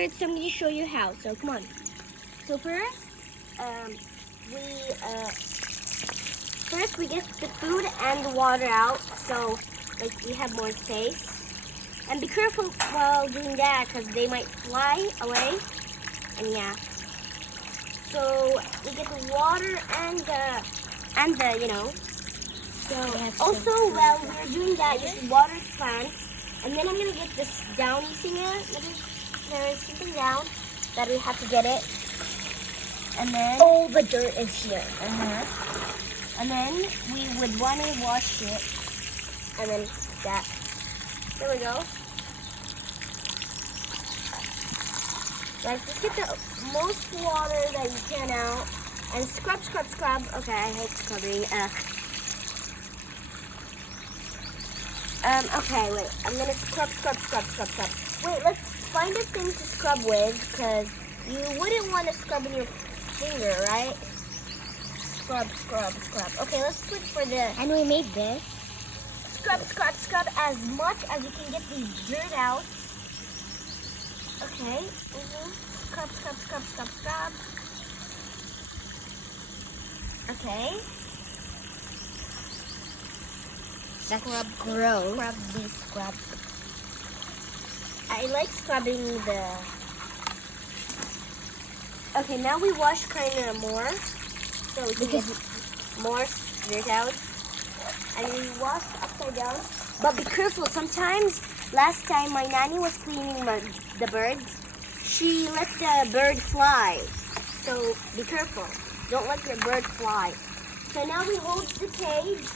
first, I'm going to show you how. So come on. So first, we get the food and the water out, so like we have more space. And be careful while doing that, because they might fly away. And yeah. So we get the water and the So also while we're doing that, you should water the plants. And then I'm gonna get this downy thing out. There is something down that we have to get it. And then all the dirt is here. And then we would want to wash it. And then that. There we go. Like, just get the most water that you can out. And scrub, scrub, scrub. Okay, I hate scrubbing. Okay, wait. I'm gonna scrub, scrub, scrub, scrub, scrub. Wait, let's find a thing to scrub with, because you wouldn't want to scrub in your finger, right? Scrub, scrub, scrub. Okay, let's switch for this. And we made this. Scrub, scrub, scrub as much as you can get these dirt out. Okay. Scrub, scrub, scrub, scrub, scrub. Okay. Scrub, gross. Scrub these scrub. I like scrubbing the... Okay, now we wash kind of more. So we can get more dirt out. And we wash upside down. But be careful, sometimes, last time my nanny was cleaning the birds, she let the bird fly. So be careful. Don't let your bird fly. So now we hold the cage.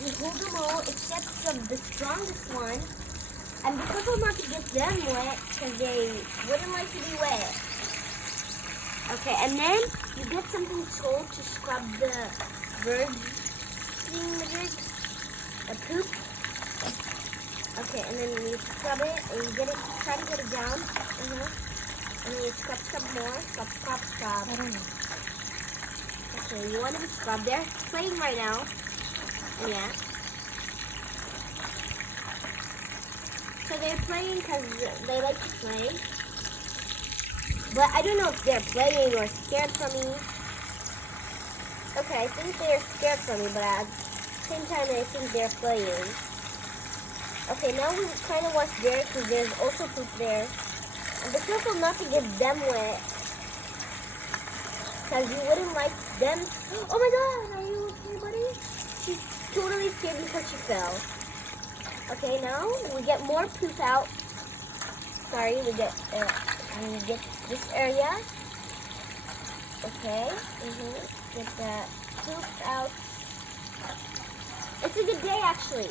We hold them all except for the strongest one. And be careful not to get them wet, because they wouldn't like to be wet. Okay, and then you get something cold to scrub the birds. The poop. Okay, and then you scrub it, and you get it, try to get it down. And then you scrub, scrub more. Scrub, scrub, scrub. I don't know. Okay, you want to be scrubbed there? It's playing right now. Yeah. So they're playing because they like to play. But I don't know if they're playing or scared from me. Okay, I think they're scared from me, but at the same time I think they're playing. Okay, now we kind of wash there because there's also poop there. And be careful not to get them wet, because you wouldn't like them. Oh my god, are you okay, buddy? She totally scared me because she fell. Okay, now we get more poop out. Sorry, we get this area. Okay, get the poop out. It's a good day, actually.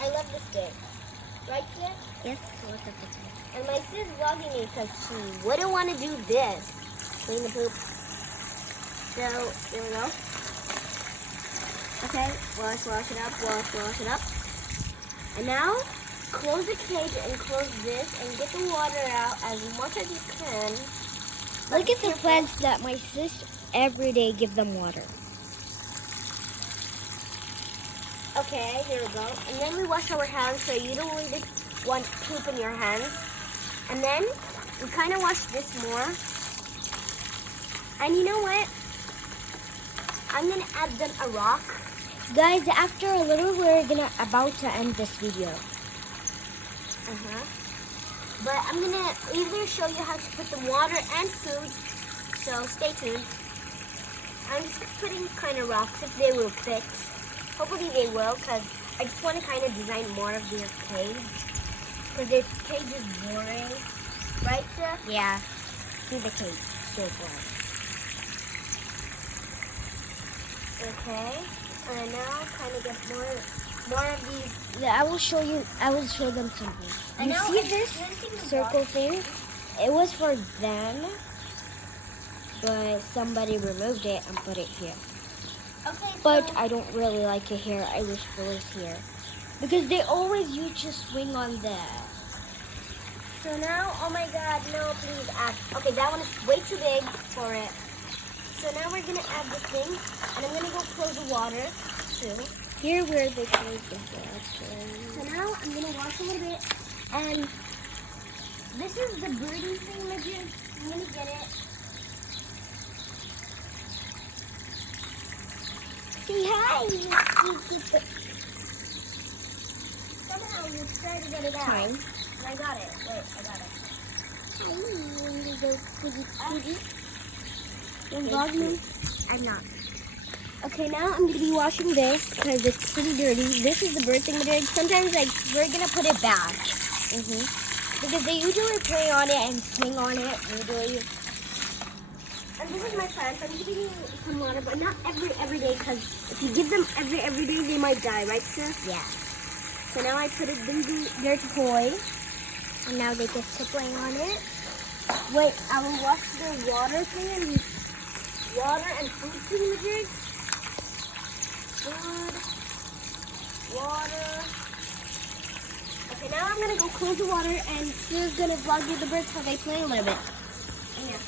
I love this day. Right, sis? Yes, look at this one. And my sis vlogging me because she wouldn't want to do this. Clean the poop. So, here we go. Okay, wash it up, wash it up. And now, close the cage and close this and get the water out as much as you can. Look at the plants that my sis every day give them water. Okay, here we go. And then we wash our hands so you don't really want poop in your hands. And then we kind of wash this more. And you know what? I'm going to add them a rock. Guys, after a little, we're about to end this video. But I'm going to either show you how to put the water and food. So stay tuned. I'm just putting kind of rocks if they will fit. Hopefully they will, because I just want to kind of design more of their cage. Because their cage is boring. Right, Seth? Yeah. See the cage. So boring. Okay. And now kind of get more of these. Yeah, I will show them something. You see this circle thing? It was for them, but somebody removed it and put it here. Okay, But I don't really like it here. I wish it was here. Because they always used to swing on that. So now, oh my god, no, please add. Okay, that one is way too big for it. So now we're going to add this thing. And I'm going to go close the water, too. Here where they close the water. So now I'm going to wash a little bit. And this is is the birdie thing, Majid. I'm gonna get it. Say hi. You keep it. Somehow you tried to get it out. Fine. And I got it. Wait, I got it. Hi, little kitty. You're vlogging? I'm not. Okay, now I'm gonna be washing this because it's pretty dirty. This is the bird thing. Sometimes we're gonna put it back. Because they usually play on it and swing on it usually. And this is my plants. I'm giving you some water, but not every day, because if you give them every day, they might die, right, sir? Yeah. So now I put it in their toy. And now they get to play on it. Wait, I will wash the water thing and water and food thing, Madrid. Food, water. Okay, now I'm gonna go close the water and Sue's gonna vlog you the birds how they play a little bit. Yeah.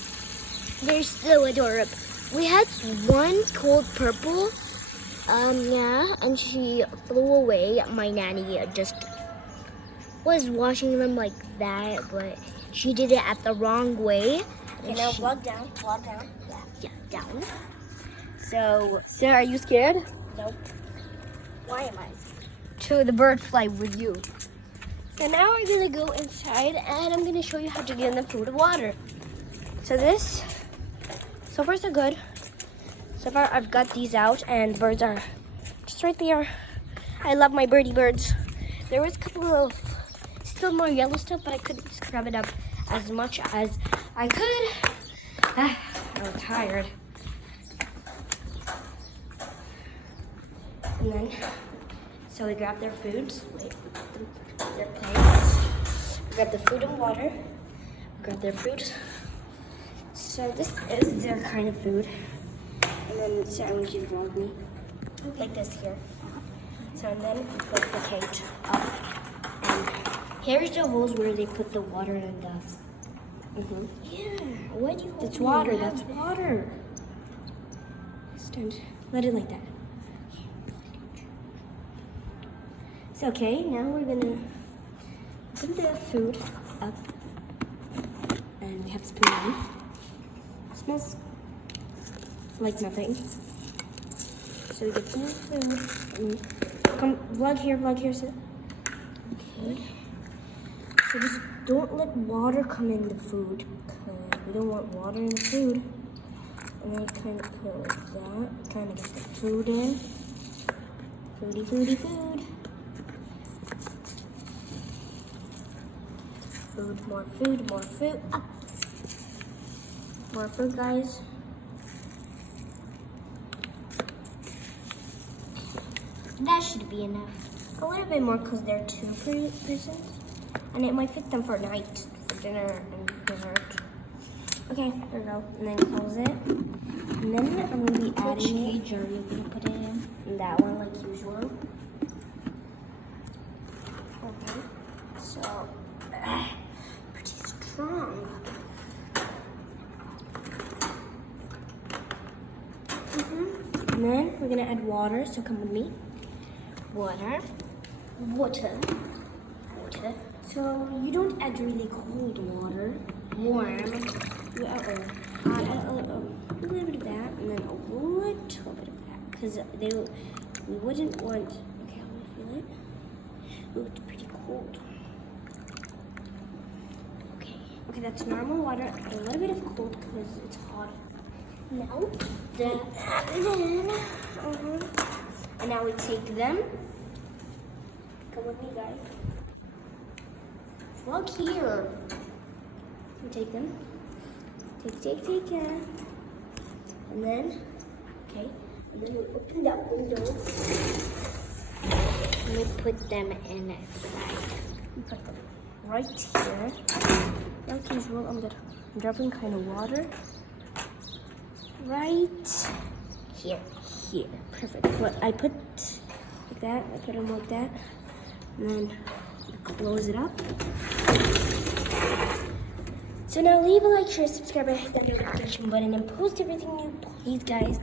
They're so adorable. We had one called Purple. And she flew away. My nanny just was washing them like that, but she did it at the wrong way. Okay, now vlog down. Yeah, down. So, Sarah, are you scared? Nope. Why am I scared? To the bird fly with you. So now we're gonna go inside and I'm gonna show you how to give them food and water. So this, so far so good. So far I've got these out and birds are just right there. I love my birdie birds. There was a couple of still more yellow stuff, but I couldn't scrub it up as much as I could. I'm tired. And then, so we grab their foods. Wait, their plates. We grab the food and water. We grab their food. So this is their kind of food. And then, so I want you to vlog me. Like this here. So and then we put the cage up. And here's the holes where they put the water and the. Yeah. What do you? That's water. That's water. Stand. Let it like that. It's okay. Now we're gonna put the food up, and we have spoon. Smells like nothing. So we get some food. Come, vlog here, sir. Okay. So just don't let water come in the food, because we don't want water in the food. And then kind of put it like that. Kind of get the food in. Food. Food, more food. Up. More food, guys. That should be enough. A little bit more because they're 2 persons. And it might fit them for night, for dinner and dessert. Okay, there we go. And then close it. And then I'm going to be adding it. Which cage are you going to put it in? That one, like usual. Okay. So, pretty strong. And then we're going to add water, so come with me. Water. So you don't add really cold water. Warm. A little bit of that, and then a little bit of that, because we wouldn't want. Okay, I'm gonna feel it. Ooh, it's pretty cold. Okay, that's normal water. A little bit of cold because it's hot. Now, and now we take them. Come with me, guys. Vlog here. We take them. Take. And then, okay. And then we open that window. And we put them inside. We put them right here. Like usual, I'm dropping kind of water. Right here. Perfect. But I put like that. I put them like that. And then close it up. So now leave a like, share, subscribe, and hit that notification button and post everything new, please, guys.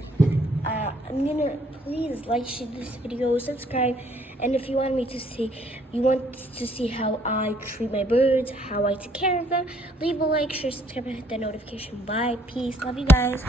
I'm gonna please like, share this video, subscribe, And if you want to see how I treat my birds, how I take care of them, leave a like, share, subscribe, and hit the notification. Bye. Peace. Love you guys.